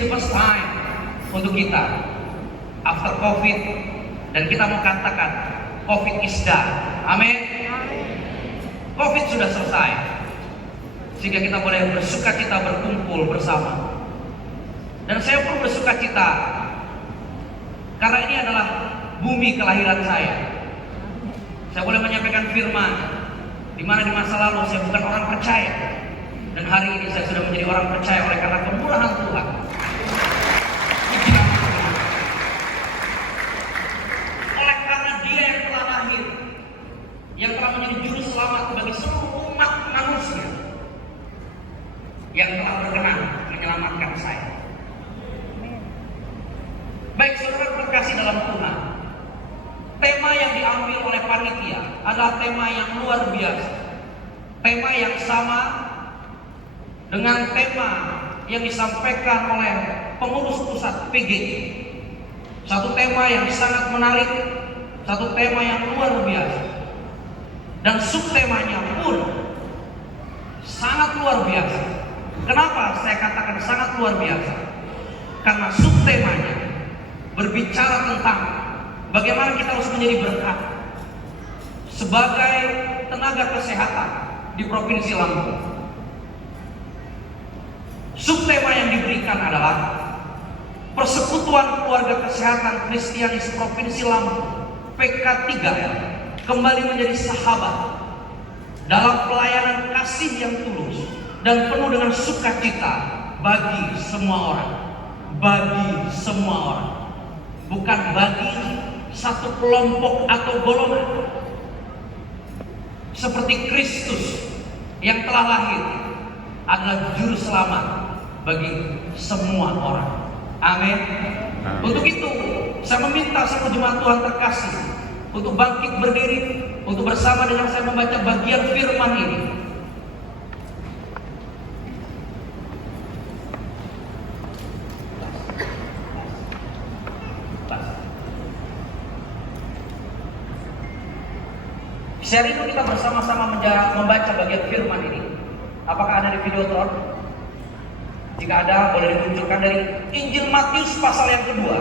the first time untuk kita after COVID, dan kita mau katakan COVID is done. Amin. COVID sudah selesai, sehingga kita boleh bersuka cita berkumpul bersama. Dan saya pun bersuka cita karena ini adalah bumi kelahiran saya. Saya boleh menyampaikan firman di mana di masa lalu saya bukan orang percaya, dan hari ini saya sudah menjadi orang percaya oleh karena kemurahan Tuhan. Oleh karena Dia yang telah lahir, yang telah menjadi juru selamat bagi seluruh umat manusia, yang telah berkenan menyelamatkan saya. Baik saudara terkasih dalam Tuhan, tema yang diambil oleh panitia adalah tema yang luar biasa. Tema yang sama dengan tema yang disampaikan oleh pengurus pusat PGI. Satu tema yang sangat menarik, satu tema yang luar biasa. Dan subtemanya pun sangat luar biasa. Kenapa saya katakan sangat luar biasa? Karena subtemanya berbicara tentang bagaimana kita harus menjadi berkat sebagai tenaga kesehatan di Provinsi Lampung. Subtema yang diberikan adalah Persekutuan Keluarga Kesehatan Kristianis Provinsi Lampung PK3L kembali menjadi sahabat dalam pelayanan kasih yang tulus dan penuh dengan sukacita bagi semua orang. Bagi semua orang, bukan bagi satu kelompok atau golongan. Seperti Kristus yang telah lahir adalah juru selamat bagi semua orang. Amin. Untuk itu saya meminta seluruh jemaat Tuhan terkasih untuk bangkit berdiri, untuk bersama dengan saya membaca bagian firman ini. Sehari ini kita bersama-sama membaca bagian firman ini. Apakah ada di Videotron? Jika ada, boleh ditunjukkan dari Injil Matius pasal yang kedua,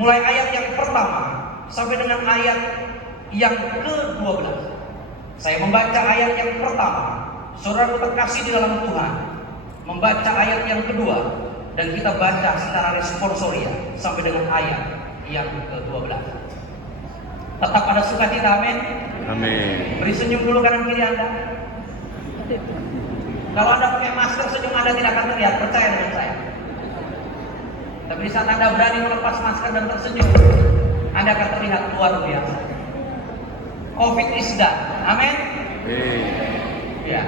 mulai ayat yang pertama sampai dengan ayat yang ke-12. Saya membaca ayat yang pertama, saudara terkasih di dalam Tuhan membaca ayat yang kedua, dan kita baca secara responsoria sampai dengan ayat yang ke-12. Tetap ada sukacita, amin. Amin. Beri senyum dulu kanan kiri Anda. Kalau Anda pakai masker, senyum Anda tidak akan terlihat, percaya dengan saya. Tapi di saat Anda berani melepas masker dan tersenyum, Anda akan terlihat luar biasa. COVID is done. Amin. Ya.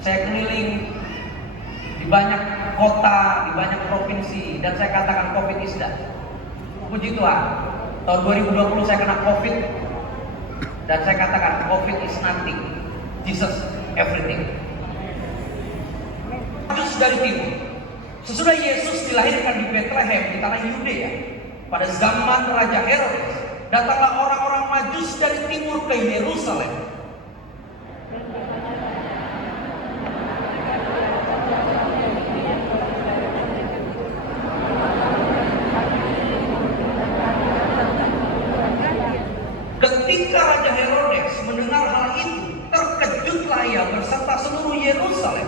Saya keliling di banyak kota, di banyak provinsi, dan saya katakan COVID is done. Puji Tuhan. Tahun 2020 saya kena COVID, dan saya katakan COVID is nothing, Jesus everything. Majus dari timur. Sesudah Yesus dilahirkan di Bethlehem di tanah Yudea, pada zaman Raja Herodes, datanglah orang-orang Majus dari timur ke Yerusalem. Ketika Raja Herodes mendengar hal itu, terkejutlah ia beserta seluruh Yerusalem.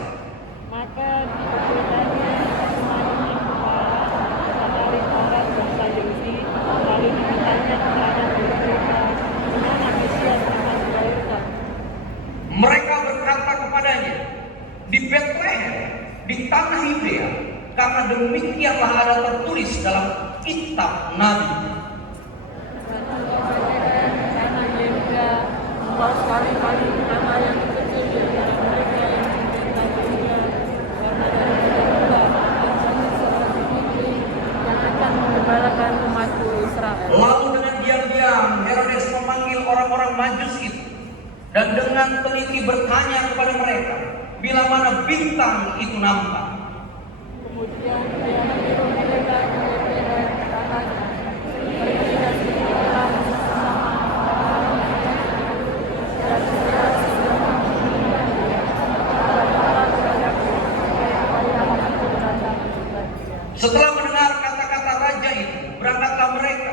Maka dikabulkannya semuanya kepala para bangsa Yahudi, lalu dimintanya kepada mereka di mana Mesias akan dilahirkan. Mereka berkata kepadanya, di Bethlehem, di tanah Yudea, karena demikianlah ada tertulis dalam kitab Nabi. Engkau sekali-kali nama yang kecil di antara mereka yang mencintai dunia, karena dari kedua akan satu seperti putri yang akan menggembalakan umatku Israel. Lalu dengan diam-diam Herodes memanggil orang-orang Majus itu, dan dengan teliti bertanya kepada mereka bila mana bintang itu nampak. Kemudian dia menyuruh mereka menyeberang katanya, pergi dan tinggallah bersama orang-orang dan segera menemukan dia. Katakanlah kepadaku, supaya aku berkata, Setelah mendengar kata-kata raja itu, berangkatlah mereka,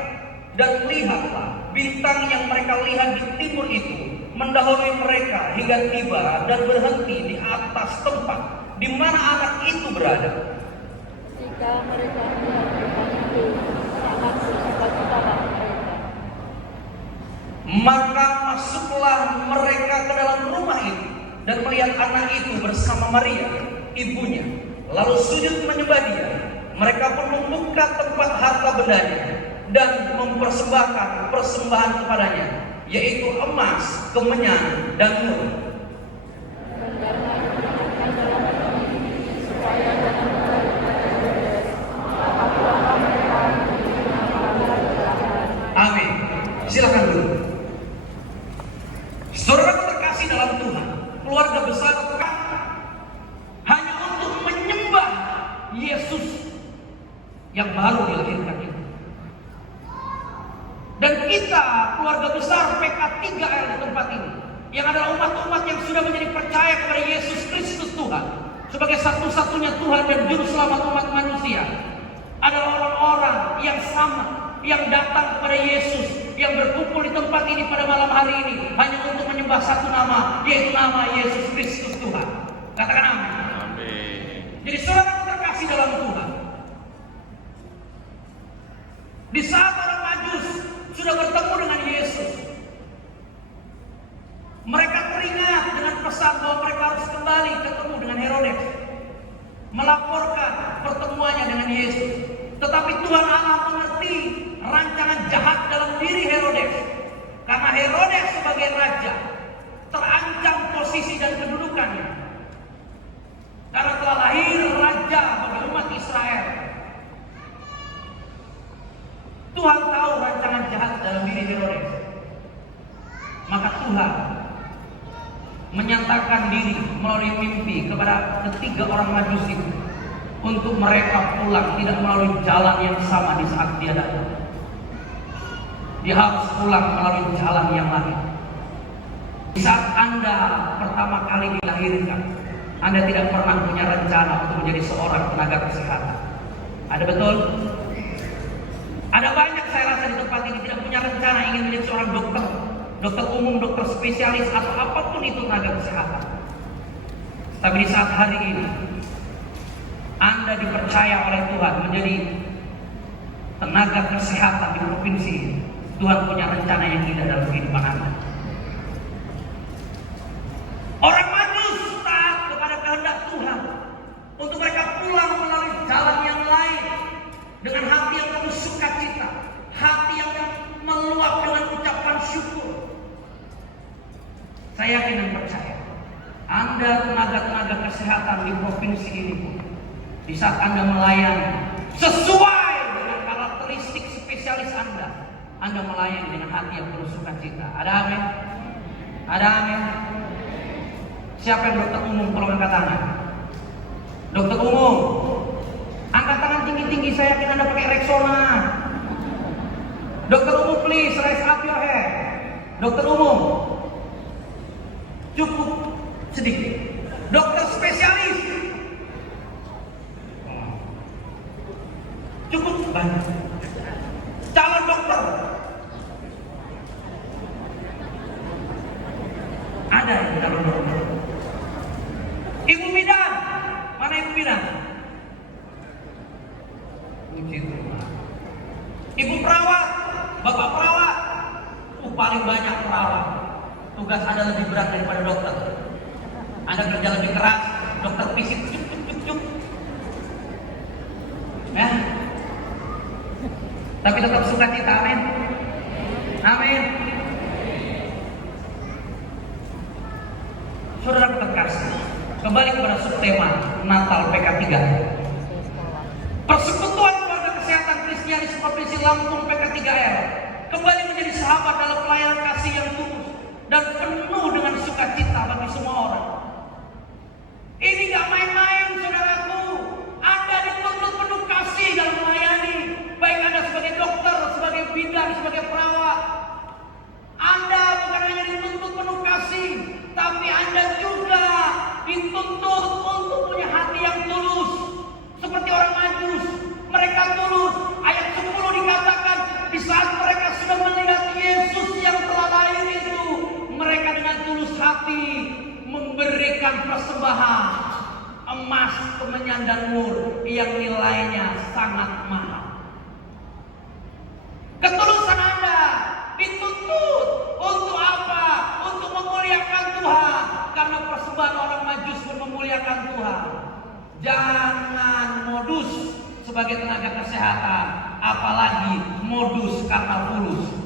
dan lihatlah bintang yang mereka lihat di timur itu mendahului mereka hingga tiba dan berhenti di atas tempat di mana anak itu berada. Ketika mereka melihat bintang itu, sangat bersukacitalah mereka. Maka masuklah mereka ke dalam rumah itu dan melihat anak itu bersama Maria, ibunya, lalu sujud menyembah dia. Mereka pun membuka tempat harta bendanya dan mempersembahkan persembahan kepadanya, yaitu emas, kemenyan, dan mur. Dan karena diperingatkan dalam hati supaya jangan mencari Herodes, maka pulanglah mereka menuju nama kerajaan. Amin. Silakan dulu. Saudara terkasih dalam Tuhan, keluarga besar hanya untuk menyembah Yesus yang baru dilahirkan itu. Dan kita, keluarga besar PK3R di tempat ini, yang adalah umat-umat yang sudah menjadi percaya kepada Yesus Kristus Tuhan sebagai satu-satunya Tuhan dan Juru Selamat umat manusia, adalah orang-orang yang sama, yang datang kepada Yesus, yang berkumpul di tempat ini pada malam hari ini hanya untuk menyembah satu nama, yaitu nama Yesus Kristus Tuhan. Katakan amin. Amin. Jadi saudara terkasih dalam Tuhan, di saat orang Majus sudah bertemu dengan Yesus, mereka teringat dengan pesan bahwa mereka harus kembali ketemu dengan Herodes, melaporkan pertemuannya dengan Yesus. Tetapi Tuhan Allah mengerti rancangan jahat dalam diri Herodes, karena Herodes sebagai raja terancam posisi dan kedudukannya, karena telah lahir raja bagi umat Israel. Tuhan tahu rancangan jahat dalam diri Herodes, maka Tuhan menyatakan diri melalui mimpi kepada ketiga orang Majus itu untuk mereka pulang tidak melalui jalan yang sama di saat dia datang. Dia harus pulang melalui jalan yang lain. Di saat Anda pertama kali dilahirkan, Anda tidak pernah punya rencana untuk menjadi seorang tenaga kesehatan. Ada betul? Ada banyak saya rasa di tempat ini tidak punya rencana ingin menjadi seorang dokter, dokter umum, dokter spesialis, atau apapun itu tenaga kesehatan. Tapi di saat hari ini Anda dipercaya oleh Tuhan menjadi tenaga kesehatan di provinsi ini, Tuhan punya rencana yang indah dalam kehidupan Anda. Orang Majus taat kepada kehendak Tuhan untuk mereka pulang melalui jalan yang lain dengan hati yang penuh sukacita, hati yang meluap dengan ucapan syukur. Saya yakin dan percaya, Anda tenaga-tenaga kesehatan di provinsi ini pun, di saat Anda melayani sesuai dengan karakteristik spesialis Anda melayani dengan hati yang penuh sukacita. Ada amin? Ada amin? Siapa yang dokter umum? Kalau angkat tangan. Dokter umum, angkat tangan tinggi-tinggi. Saya yakin Anda pakai Rexona. Dokter umum, please raise up your hand. Dokter umum, cukup sedikit. Dokter spesialis, cukup banyak. Calon dokter, ada yang calon dokter. Ibu bidan, mana ibu bidan? Puji Tuhan. Ibu perawat, bapak perawat, paling banyak perawat. Tugas Anda lebih berat daripada dokter. Anda kerja lebih keras, dokter fisik cuk. Ya. Tapi tetap sukacita, amin. Amin. Saudara terkasih, kembali kepada subtema Natal PK3. Persekutuan Keluarga Kesehatan Kristianis Provinsi Lampung PK3R kembali menjadi sahabat dalam pelayanan kasih yang tulus dan penuh dengan sukacita bagi semua orang. Ini gak main-main, saudaraku. Anda dituntut penuh kasih dalam melayani, baik Anda sebagai dokter, sebagai bidan, sebagai perawat. Anda bukan hanya dituntut penuh kasih, tapi Anda juga dituntut untuk punya hati yang tulus, seperti orang Majus, hati memberikan persembahan emas, kemenyan, dan mur yang nilainya sangat mahal. Ketulusan Anda dituntut untuk apa? Untuk memuliakan Tuhan. Karena persembahan orang Majus pun memuliakan Tuhan. Jangan modus sebagai tenaga kesehatan, apalagi modus karena fulus.